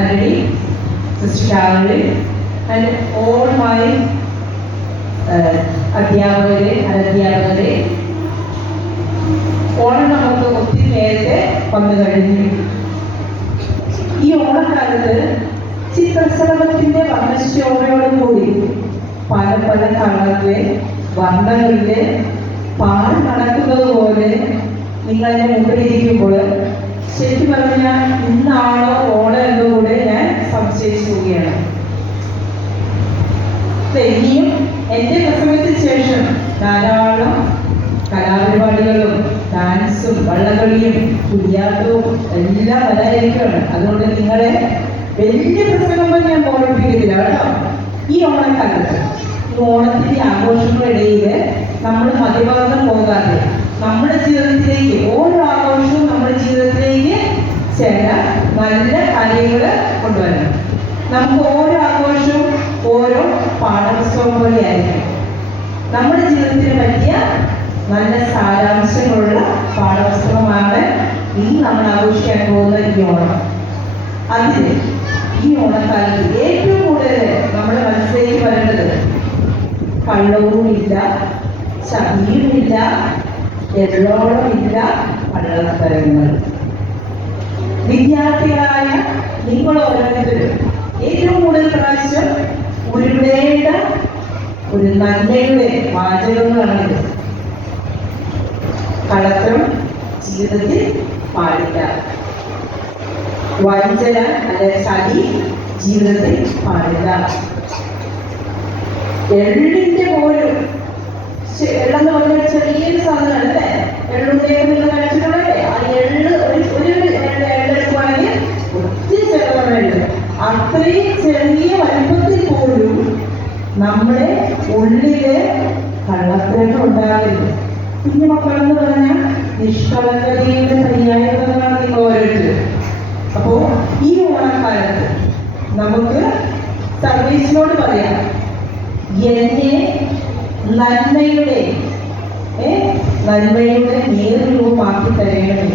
Anjali, Sister Carolyn, and all my അധ്യാപകരെ അനധ്യാപകരെ ഓണം നമുക്ക് ഒത്തിരി നേരത്തെ വന്നു കഴിഞ്ഞു. ഈ ഓണക്കാലത്ത് ചിത്രശലഭത്തിന്റെ വർണ്ണശോഭയോടുകൂടി പല പല കളറിലെ വർണ്ണങ്ങളിലെ പാൽ നടക്കുന്നത് പോലെ നിങ്ങളെന്നെ മുമ്പിലിരിക്കുമ്പോൾ ശരിക്കും പറഞ്ഞാൽ ഇന്നാണോ ഓണം എന്നുകൂടെ ഞാൻ സംശയിച്ചു പോവുകയാണ്. ഇനിയും എൻ്റെ പ്രസംഗത്തിന് ശേഷം ധാരാളം കലാപരിപാടികളും ഡാൻസും വള്ളംകളിയും കുടിയാട്ടവും എല്ലാം വരാതിരിക്കുകയാണ്. അതുകൊണ്ട് നിങ്ങളെ വലിയ പ്രസംഗം ഞാൻ ഓർമ്മിപ്പിക്കുന്നില്ല കേട്ടോ. ഈ ഓണക്കാലത്ത് ഈ ഓണത്തിൻ്റെ ആഘോഷങ്ങളിടയിൽ നമ്മൾ മതിമറന്ന് പോകാതെ നമ്മുടെ ജീവിതത്തിലേക്ക് ഓരോ ആഘോഷവും നമ്മുടെ ജീവിതത്തിലേക്ക് ചില നല്ല കാര്യങ്ങൾ കൊണ്ടുവരണം. നമുക്ക് ഓരോ ആഘോഷവും ഓരോ പാഠപുസ്തകം പോലെയായിരിക്കും. നമ്മുടെ ജീവിതത്തിന് പറ്റിയ നല്ല സാരാംശങ്ങളുള്ള പാഠപുസ്തകമാണ് ഇന്ന് നമ്മൾ ആഘോഷിക്കാൻ പോകുന്ന ഈ ഓണം. അതിന് ഈ ഓണക്കാലത്ത് ഏറ്റവും കൂടുതൽ നമ്മുടെ മനസ്സിലേക്ക് വരേണ്ടത് കള്ളവുമില്ല, ചതിയുമില്ല, എള്ളോളമില്ല, കള്ളത്തരങ്ങൾ. വിദ്യാർത്ഥികളായ നിങ്ങൾ ഓരോരുത്തരും ഏറ്റവും കൂടുതൽ പ്രാവശ്യം ഉരുടേണ്ട ഒരു നന്മയുടെ വാചകങ്ങളാണിത്. കള്ളത്തരം ജീവിതത്തിൽ പാടില്ല, വഞ്ചന അല്ലെങ്കിൽ ചതി ജീവിതത്തിൽ പാടില്ല. എള്ളിന്റെ പോലും എള്ളെന്ന് പറഞ്ഞ ചെറിയൊരു സാധനമാണ് അല്ലേ? എള്ളുണ്ടേക്ക് നിങ്ങൾ കഴിച്ചിട്ടുള്ളതല്ലേ? ആ എള്ള് ഒരു എള്ളെടുക്കുവാണെങ്കിൽ ഒത്തിരി ചെറുതാണ്. അത്രയും ചെറിയ വലിപ്പത്തിൽ പോലും നമ്മുടെ ഉള്ളില് കള്ളത്തരങ്ങൾ ഉണ്ടാകില്ല. കുഞ്ഞു മക്കളെന്ന് പറഞ്ഞാൽ നിഷ്കളങ്കതയുടെ പര്യായങ്ങളാണ് നിങ്ങൾ ഓരോരുത്തരും. അപ്പോ ഈ ഓണക്കാലത്ത് നമുക്ക് സർവീസിനോട് പറയാം, എന്നെ നന്മയുടെ നേതൃരൂപമാക്കി തരണമേ,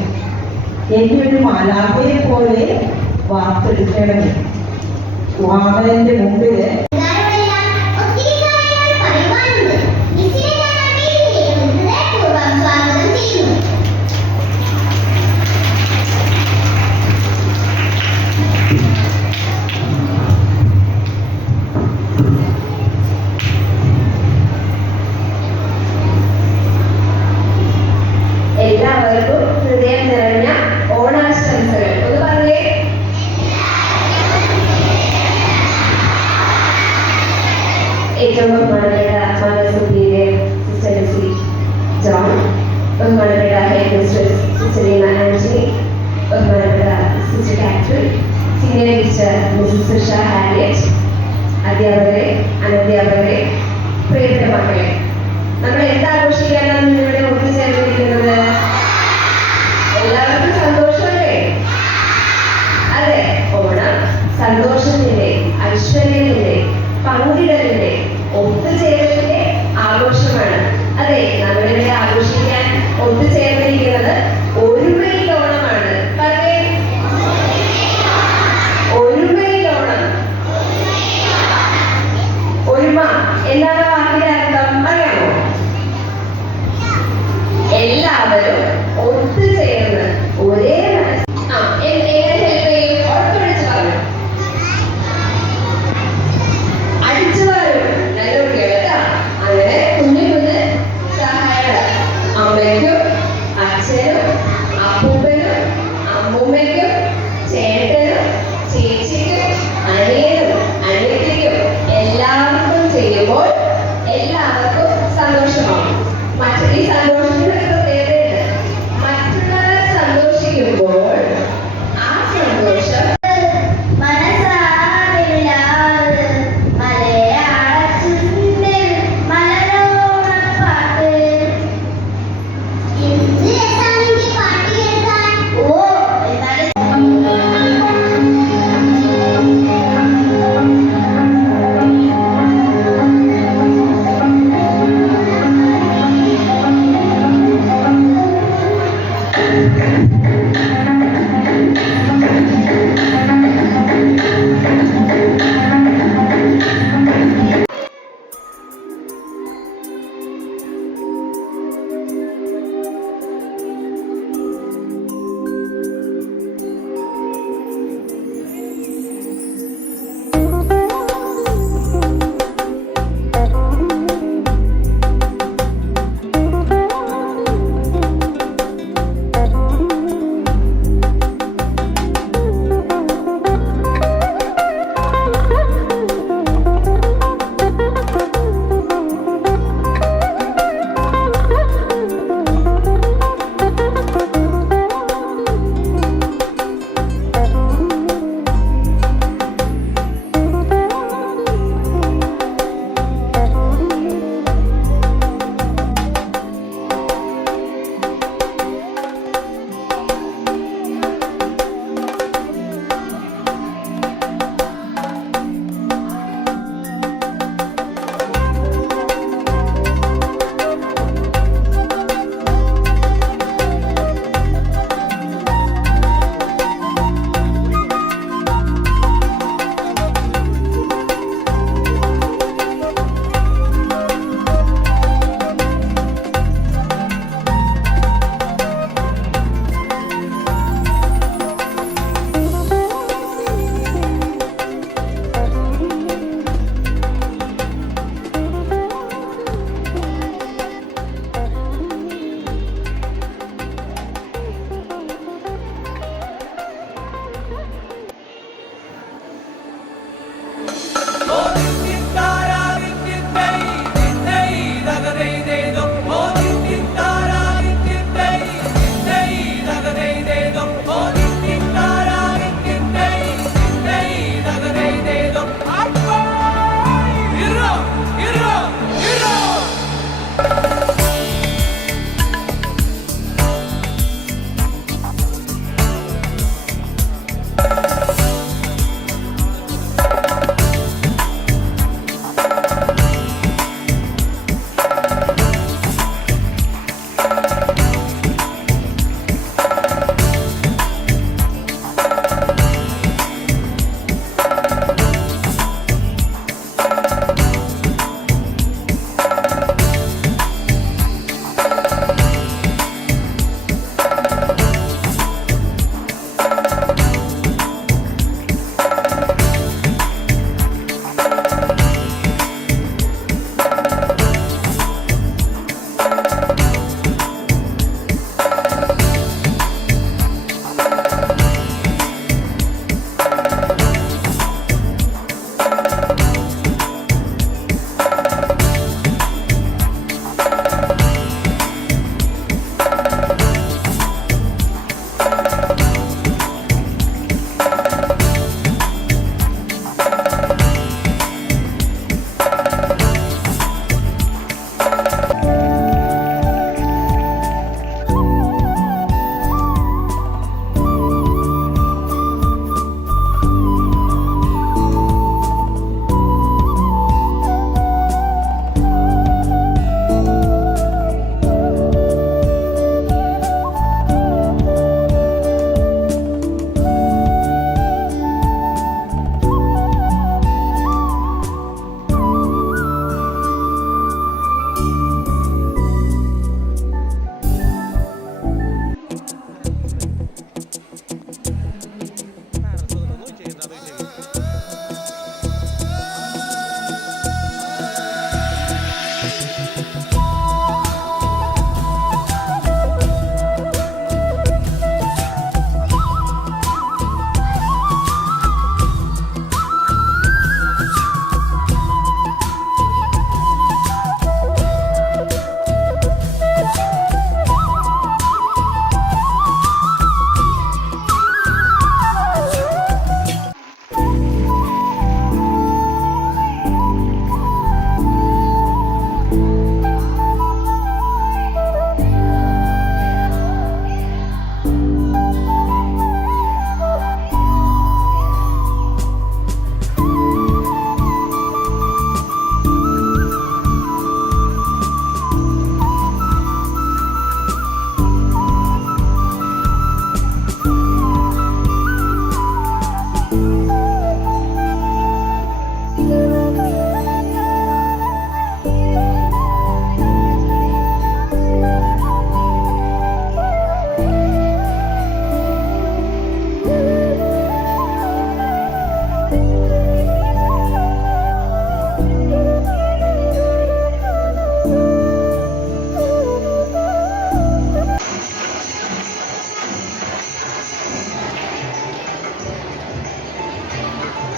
എന്നെ ഒരു മാലാഖയെ പോലെ വാർത്തെടുക്കണമേ. വാമനന്റെ മുമ്പിൽ എല്ലാവർക്കും ഹൃദയം നിറഞ്ഞ ഓണാശംസകൾ. ഒന്ന് പറഞ്ഞേ. ഏറ്റവും ബഹുമാനപ്പെട്ട മനസ്സുദ്ദീനെ സിസ്റ്റർ ലിസി ജോൺ, ബഹുമാനപ്പെട്ട headmistress sister Leena Antony, ബഹുമാനപ്പെട്ട sister Kathrin, senior teacher Mrs Susha Harriet, അധ്യാപകരെ അനധ്യാപകരെ, പ്രിയപ്പെട്ട മക്കളെ, നമ്മൾ എന്താഘോഷിക്കാനാണ് ഇവിടെ ഒത്തുചേർന്നിരിക്കുന്നത്? എല്ലാവർക്കും സന്തോഷമല്ലേ? അതെ, ഓണം സന്തോഷത്തിന്റെ, ഐശ്വര്യത്തിന്റെ, പങ്കിടലിന്റെ, ഒത്തുചേരലിന്റെ ആഘോഷമാണ്. അതെ, നമ്മളിവിടെ ആഘോഷിക്കാൻ ഒത്തുചേർന്നിരിക്കുന്നത് ഒരുമയിൽ ഓണമാണ്. പറഞ്ഞേ, ഒരുമയിൽ ഓണം. ഒരുമ എന്താണ് വാക്കിന്റെ അർത്ഥം അറിയാമോ? എല്ലാവരും ഒത്തുചേർന്ന് ഒരേ മനസ്സ്. എങ്ങനെ ഹെൽപ്പ് ചെയ്യും? ഉറപ്പടിച്ചു പറഞ്ഞു. അടിച്ചു വരും നല്ല കുട്ടികൾ കേട്ടോ. അങ്ങനെ കുഞ്ഞു കുഞ്ഞ് സഹായങ്ങൾ അമ്മയ്ക്കും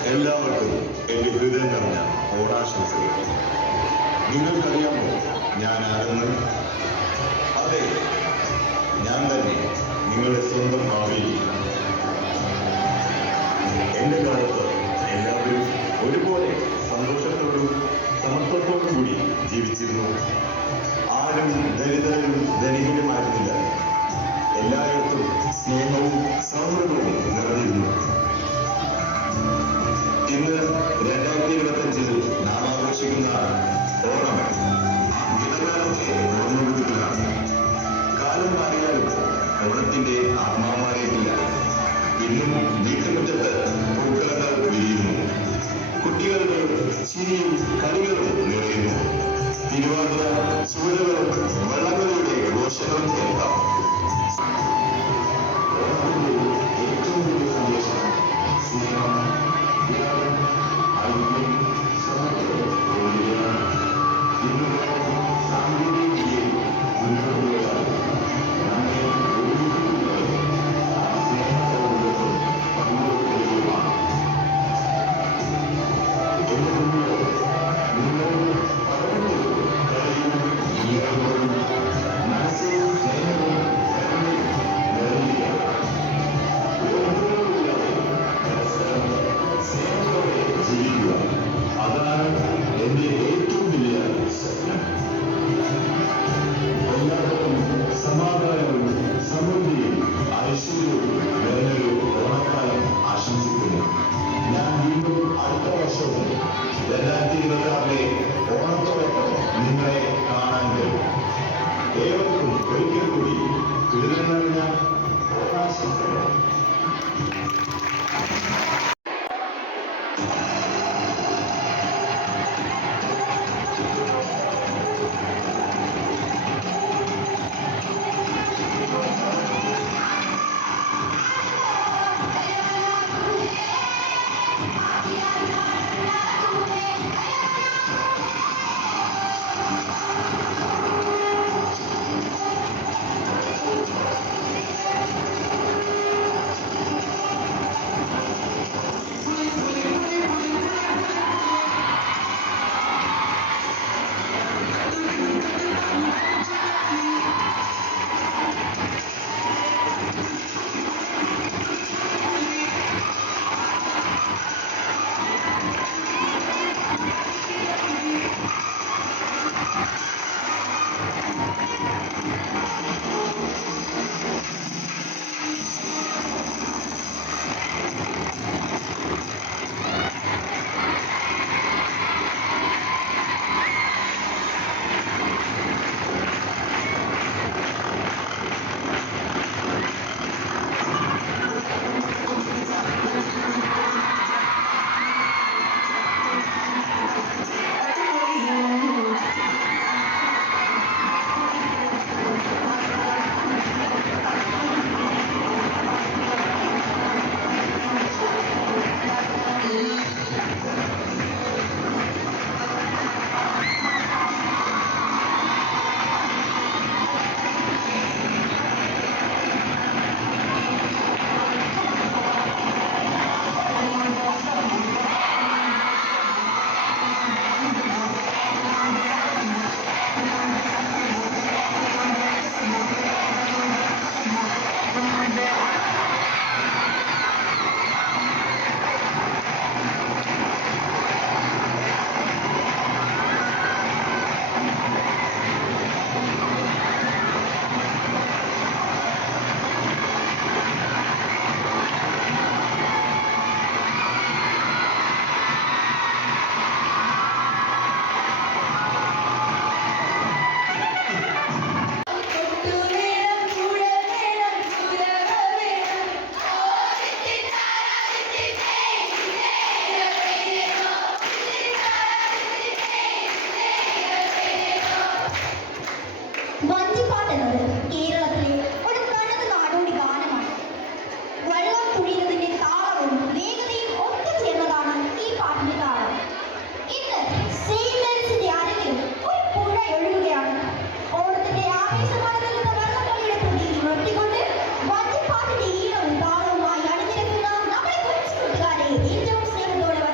എല്ലാവർക്കും എന്റെ ഹൃദയം നിറഞ്ഞ ഓണാശംസകൾ. നിങ്ങൾക്കറിയാമോ ഞാൻ ആരെന്ന്? അതെ, ഞാൻ തന്നെ, നിങ്ങളുടെ സ്വന്തം ഭാവി. എന്റെ കാലത്ത് എല്ലാവരും ഒരുപോലെ സന്തോഷത്തോടും സമത്വത്തോടും കൂടി ജീവിച്ചിരുന്നു. ആരും ദരിദ്രരും ധനികരുമായിരുന്നില്ല. എല്ലായിടത്തും സ്നേഹവും സൗഹൃദവും നിറഞ്ഞിരുന്നു. ഇന്ന് 2025 നാം ആഘോഷിക്കുന്ന ഓണം ഗതകാലത്തെ ഓർമ്മപ്പെടുത്തലാണ്. കാലം മാറിയാലും ഓണത്തിന്റെ ആത്മാവ് മാറിയിട്ടില്ല. ഇന്നും വീട്ടുമുറ്റത്ത് പൂക്കളങ്ങൾ വിരിയുന്നു. കുട്ടികളുടെ ചിരിയും കളികളും നിറയുന്നു. തിരുവാതിര ചുവടുകളും വള്ളങ്ങളുടെ ഘോഷങ്ങളും കേൾക്കാം. ഓണത്തിന്റെ ഏറ്റവും വലിയ സന്ദേശം സ്നേഹം, ത്യാഗം, ഐക്യം, സമത്വം എന്നിവയാണ്. ഇന്ന് സാങ്കേതിക വിദ്യയിൽ മുന്നോട്ട് പോയാൽ നമ്മെ ഒരുമിക്കുന്നത് ആ സ്നേഹത്തോടൊപ്പം പങ്കുവെക്കുകയുമാണ്. നിങ്ങളോട് പഠനവും കളിയും ഈറകളും മനസ്സിൽ സ്നേഹവും കരുണയും നിറയുക. സ്നേഹത്തോടെ ജീവിക്കുക. അതാണ് എന്റെ ഏറ്റവും വലിയ സ്വപ്നം. എല്ലാവർക്കും സമാധാനവും സമൃദ്ധിയും ഐശ്വര്യവും നിറഞ്ഞൊരു ഓണക്കാലം ആശംസിക്കുന്നു. ഞാൻ വീണ്ടും അടുത്ത വർഷവും 2026 ഓണത്തോടൊപ്പം നിങ്ങളെ കാണാൻ കഴിയും. ഏവർക്കും ഒരിക്കൽ കൂടി ഹൃദയം നിറഞ്ഞ ഓണാശംസകൾ. ഏറ്റവും സ്നേഹത്തോടെ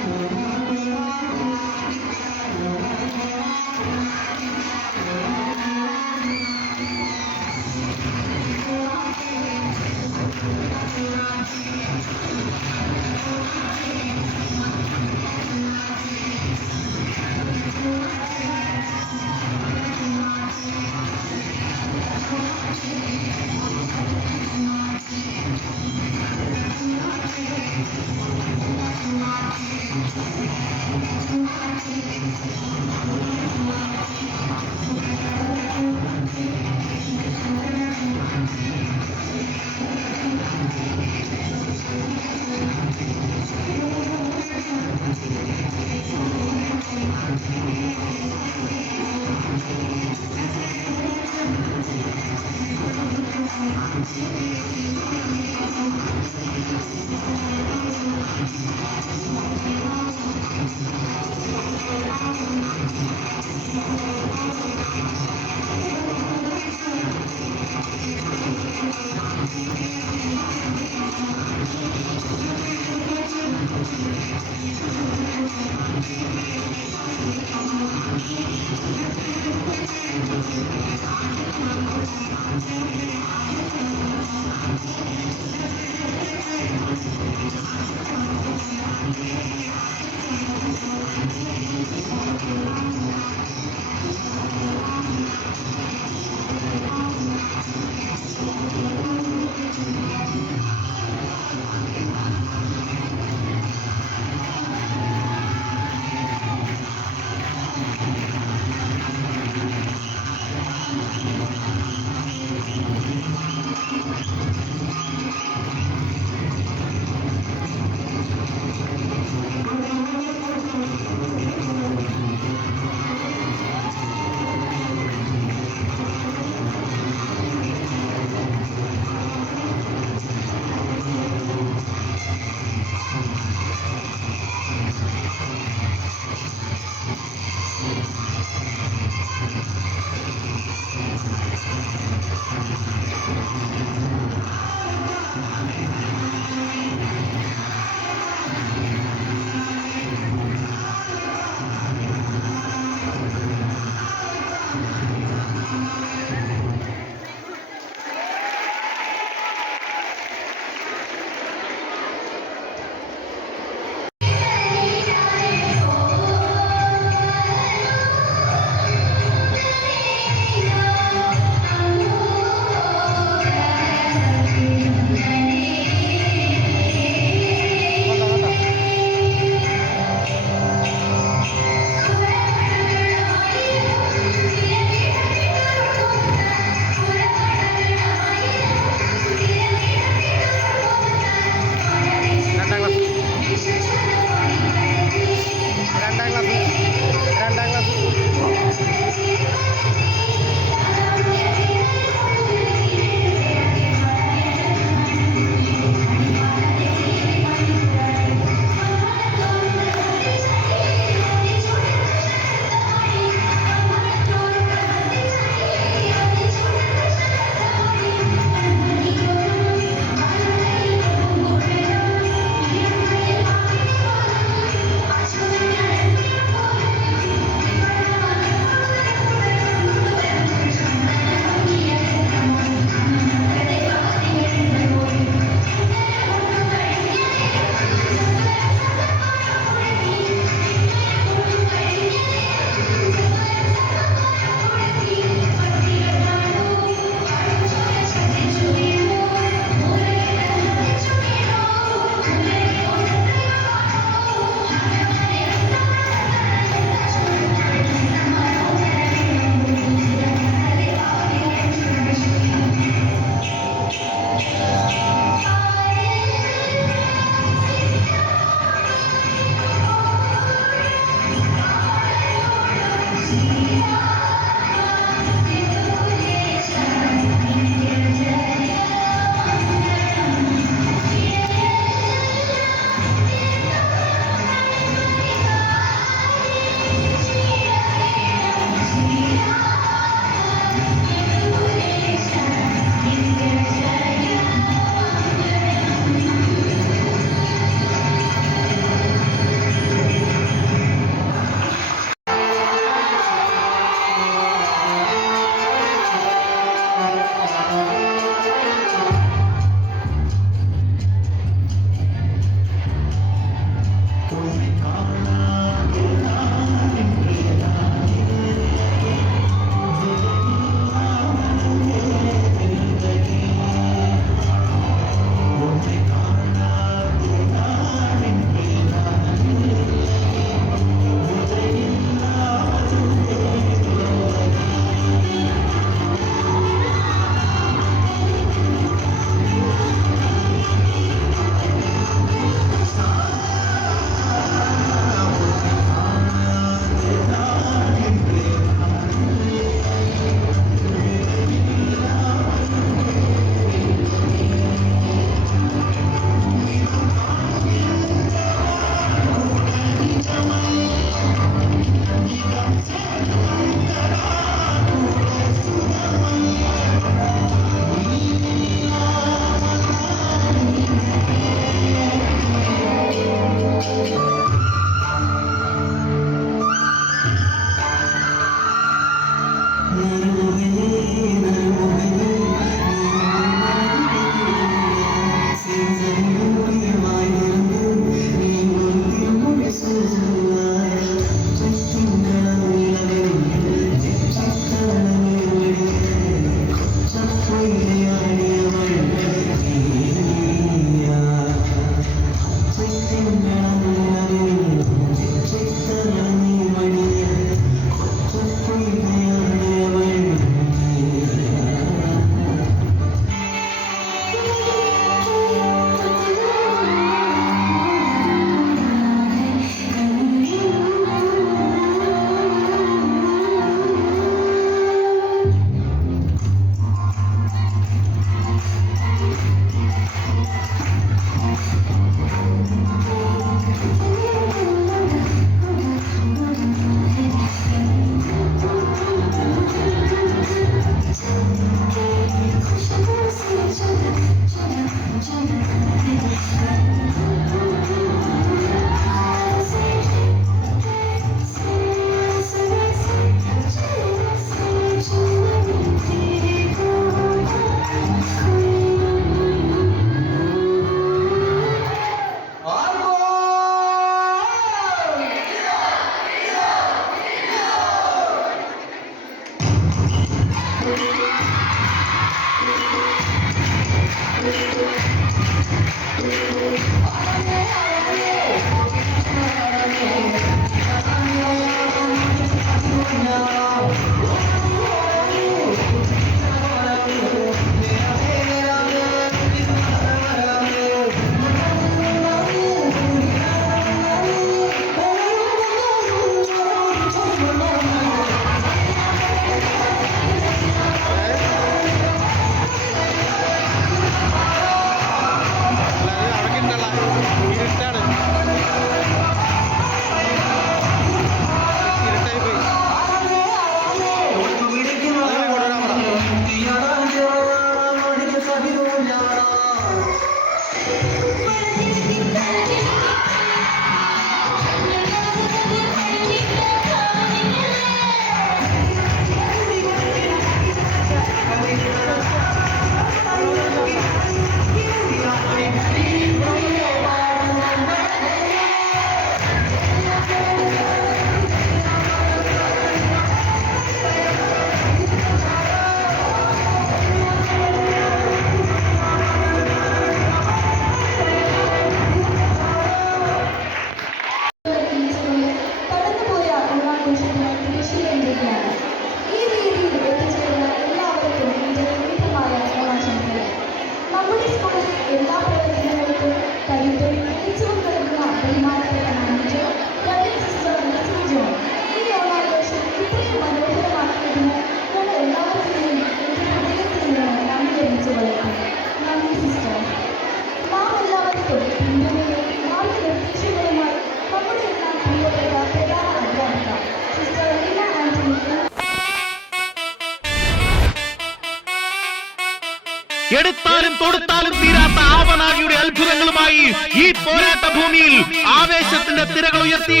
എടുത്താലും തൊടുത്താലും തീരാത്ത ആവനാഴിയുടെ അത്ഭുതങ്ങളുമായി ഈ പോരാട്ട ഭൂമിയിൽ ആവേശത്തിന്റെ തിരകൾ ഉയർത്തി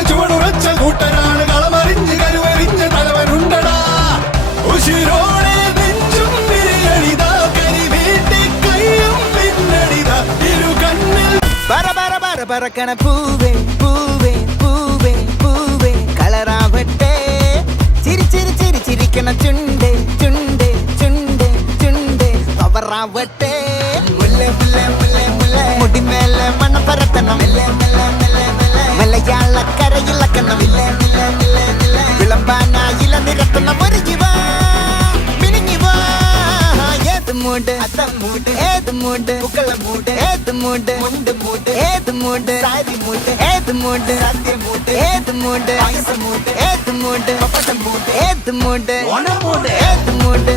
ചുവടുറച്ച കൂട്ടരാണ് കളമറിഞ്ഞ് കരുവറിഞ്ഞ് തലവനുണ്ടടാ ഉശിരോടെ നെഞ്ചും വിരിയണിതാ കരി വീട്ടി കയ്യും പിന്നണിതാ ഇരു കണ്ണിൽ പറക്കണ പൂവേ പൂവേ പൂവേ പൂവേ കളറാവട്ടെ ചിരി ചിരി ചിരി ചിരിക്കണ ചുണ്ടേ ചുണ്ടേ ചുണ്ടേ ചുണ്ടേ പവറാവട്ടെ മുല്ല മുല്ല മുല്ല മുല്ല മുടിമേലെ മണ്ണ പരത്തണം മലയാളക്കരയിലക്കണം വിളമ്പാനായില നിരത്തുന്ന ഒരു ജീവ പിരിഞ്ഞിവാ ഏത് മൂട് മൂട് ഏത് മൂട് പൂക്കള മൂട് ഏത് മൂട് മുണ്ട് മൂട് ഏത് മൂട് സാരി മൂട് ഏത് മൂട് സത്യമൂട് ഏത് മൂട് മൂട് ഏത് മൂട് പപ്പടം മൂട് ഏത് മൂട് ഓണ മൂട് ഏത് മൂട്